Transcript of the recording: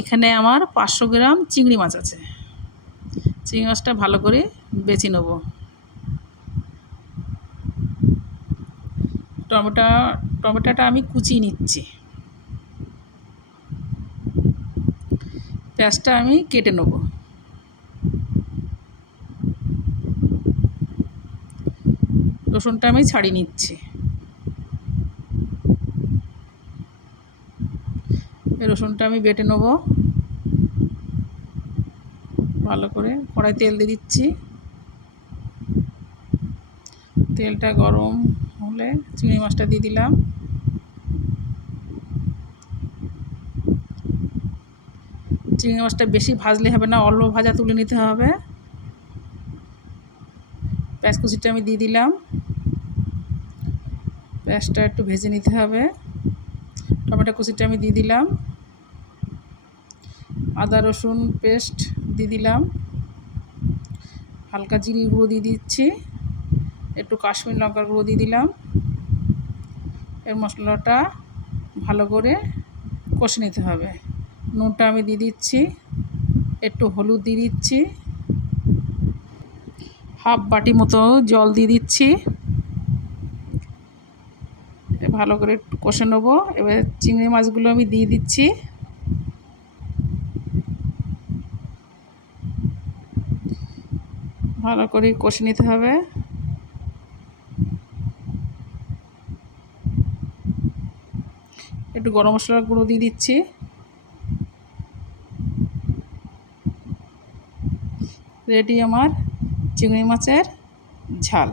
এখানে আমার 500 গ্রাম চিংড়ি মাছ আছে। চিংড়ি মাছটা ভালো করে বেছে নেব। টমেটোটা আমি কুচিয়ে নিচ্ছি। পেঁয়াজটা আমি কেটে নেব। রসুনটা আমি ছাড়িয়ে নিচ্ছি। রসুনটা আমি বেটে নেব ভালো করে। কড়াই তেল দিয়ে দিচ্ছি। তেলটা গরম হলে চিংড়ি মাছটা দিয়ে দিলাম। চিংড়ি মাছটা বেশি ভাজলে হবে না, অল্প ভাজা তুলে নিতে হবে। পেঁয়াজ কুচিটা আমি দিয়ে দিলাম। পেঁয়াজটা একটু ভেজে নিতে হবে। টমেটো কুচিটা আমি দিয়ে দিলাম। আদা রসুন পেস্ট দিয়ে দিলাম। হালকা জিরে গুঁড়ো দিয়ে দিচ্ছি। একটু কাশ্মীর লঙ্কার গুঁড়ো দিয়ে দিলাম। এর মশলাটা ভালো করে কষে নিতে হবে। নুনটা আমি দিয়ে দিচ্ছি। একটু হলুদ দিয়ে দিচ্ছি। হাফ বাটি মতো জল দিয়ে দিচ্ছি। ভালো করে একটু কষে নেবো। এবার চিংড়ি মাছগুলো আমি দিয়ে দিচ্ছি। ভালো করে কষে নিতে হবে। একটু গরম মশলার গুঁড়ো দিয়ে দিচ্ছি। রেডি আমার চিংড়ি মাছের ঝাল।